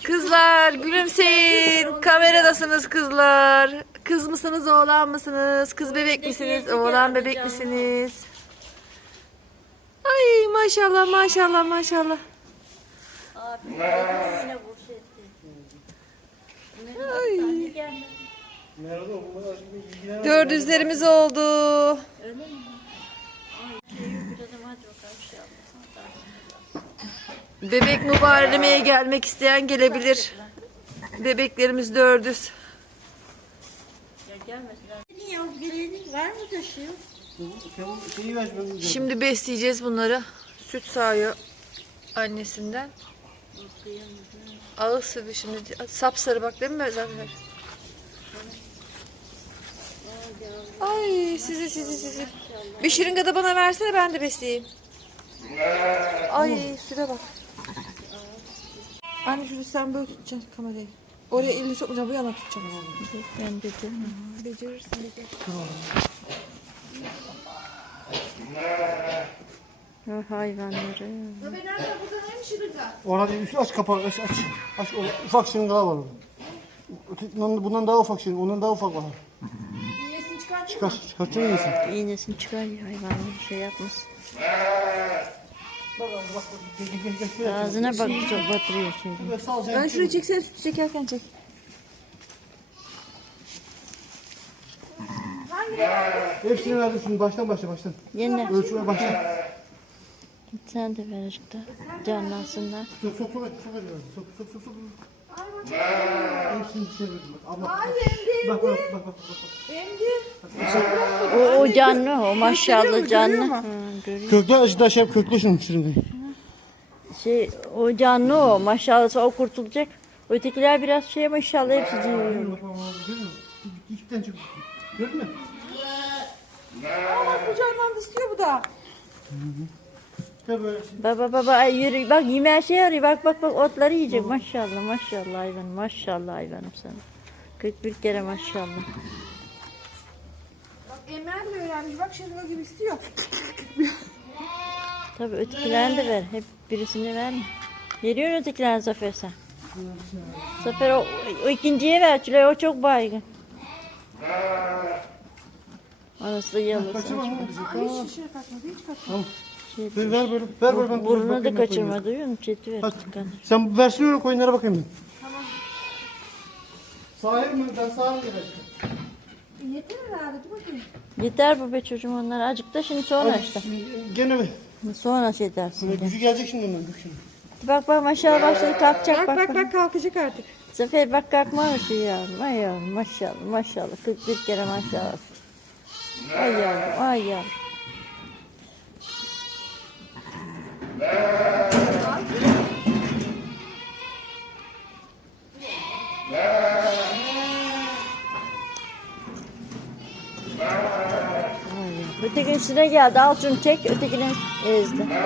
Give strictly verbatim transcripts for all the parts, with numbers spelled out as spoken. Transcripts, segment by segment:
Kızlar gülümseyin. Kameradasınız kızlar. Kız mısınız, oğlan mısınız? Kız bebek misiniz, oğlan bebek misiniz? Ay maşallah maşallah maşallah. Ay. Dördüzlerimiz oldu. Bebek mübaremeye gelmek isteyen gelebilir. Bebeklerimiz dördüz. Şimdi besleyeceğiz bunları. Süt sağıyor annesinden. Ağız sütü şimdi. Sapsarı bak değil mi Zafer? Ay sizi sizi sizi. Bir şırınga da bana versene, ben de besleyeyim. Ay süre bak. Anne şunu sen böyle tutacaksın kamerayı. Oraya elini sokmayacaksın, bu yana tutacaksın. Ben beceririm. Becerirsin becerirsin. O hayvanları. Tabii nerede? Burada neymiş şırınga? Orada değil, üstü aç kapağı, aç aç. Aç orada ufak şırıngalar var orada. Ötekinden, bundan daha ufak şırınga, ondan daha ufak var. İğnesini çıkart. Çıkar, çıkartacak mısın? İğnesini çıkar ya, hayvanları şey yapmasın. Bak bak bak, gel gel gel. gel. Ağzına bak, çok batırıyor şimdi. Böyle sal, Ben şurayı çeksene, sütü çekerken çek. Hepsini verdim şimdi, baştan başla baştan. Yine. Ölçüme başla. Sen de ver azıcık da canlansınlar. Sok sok sok sok sok sok sok sok. Hepsini çevirdim bak. Abla. Ay emdi. Bak bak bak bak bak. Emdi. O, o canlı, o maşallah canlı. görüyor mu? Ha, görüyor. Kökler acı da şey yap, kökle şunu şırıngayı. Şey, o canlı o, maşallah o kurtulacak. Ötekiler biraz şey ama inşallah hepsi ciğer. Bak bak bak, görüyor musun? İki tane çıktı. Gördün mü? Aa bak kucağından istiyor bu da. Gel böyle. Baba baba ay yürü, bak yemeğe şey arıyor, bak bak bak otları yiyecek, maşallah maşallah hayvan, maşallah hayvanım sana. kırk bir kere maşallah. Bak Emel de öğrenmiş. Bak şırınga gibi istiyor. Tabii ötekilerini de ver, hep birisini verme. Veriyorsun ötekilerini Zafer sen. Zafer o, o ikinciye ver, Tülay o çok baygın. Anası da yalasın. Kaçırma mı? Hiç şişe kaçmadı, hiç kaçmadı. Tamam. Şey, Ver ver böyle. Ver böyle ben. burnunu da bakayım, kaçırma, bakayım. duyuyor musun? Çeti ver. Hadi. tıkanır. Sen versini öyle koyunlara bakayım ben. Tamam. Sahip mi? Ben sağ mı geleceğim? Yeter herhalde, dur bakayım. Yeter bu be çocuğum, onlar acık da şimdi sonra işte. Gene mi? Sonra şey dersin. Böyle gücü gelecek şimdi ondan. Bak şimdi. Bak bak maşallah başladı kalkacak, Bak bak bak kalkacak artık. Zafer bak kalkmamış yavrum, ay yavrum maşallah maşallah, kırk bir kere maşallah. Ay yavrum, ay yavrum. Ay yavrum. Ötekinin üstüne geldi, al şunu çek, ötekini ezdi. Böyle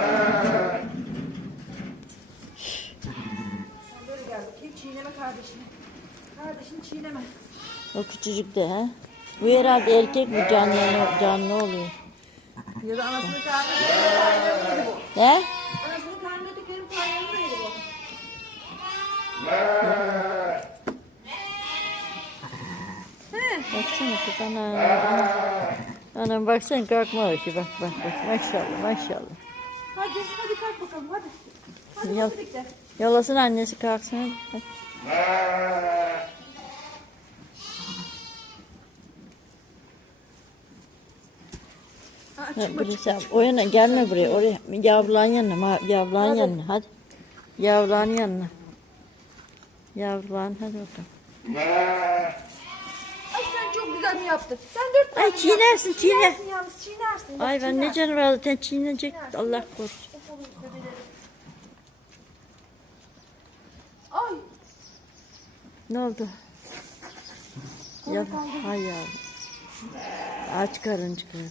gel bakayım, çiğneme kardeşini. Kardeşini çiğneme. O küçücük de ha. Bu herhalde erkek bu, canlı, canlı oluyor. Ya da anasının karnına tekerim paylarını yedi bu. He? Anasının karnına tekerim paylarını yedi bu. Baksana kız, ana. Anam baksana kalkma işi, bak bak bak. Maşallah maşallah. Hadi hadi kalk bakalım hadi. Hadi Yal, hadi birlikte. yalasın annesi kalksın. Hadi. Ha, Ha, çıkma, buraya çıkma, sen, çıkma. o yana gelme buraya, oraya. Yavruların yanına, ma, yavruların yanına hadi. Yavruların yanına. Yavruların hadi bakalım. Ay sen çok güzel mi yaptın? Sen dört tane Ay çiğnersin çiğner. Çiğnersin yalnız çiğnersin. Bak, Ay ben ne çiğner. canım var zaten çiğnenecek. Allah korusun. Ay. Ne oldu? Ya, ay yavrum. Aç karın çıkarın.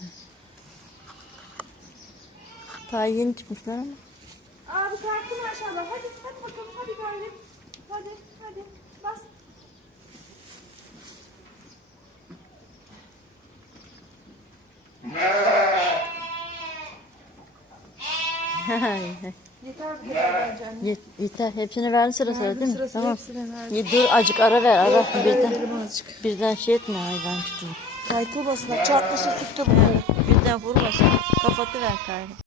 Ta yeni çıkmışlar ama. Abi kalktı maşallah. Hadi hadi bakalım hadi gayret. Hadi hadi bas. Yeter bu kadar bence. anne. Yet- yeter. Hepsini verdin sıra sıra değil mi? Sıra sıra Tamam. hepsine verdim. Ye, dur acık ara ver ara. Birden, Verelim azıcık. birden şey etme hayvan çıkıyor. Kaykılmasınlar. Çarpmışı sıktı bunları. Birden vurmasın. Kapatıver kaydı.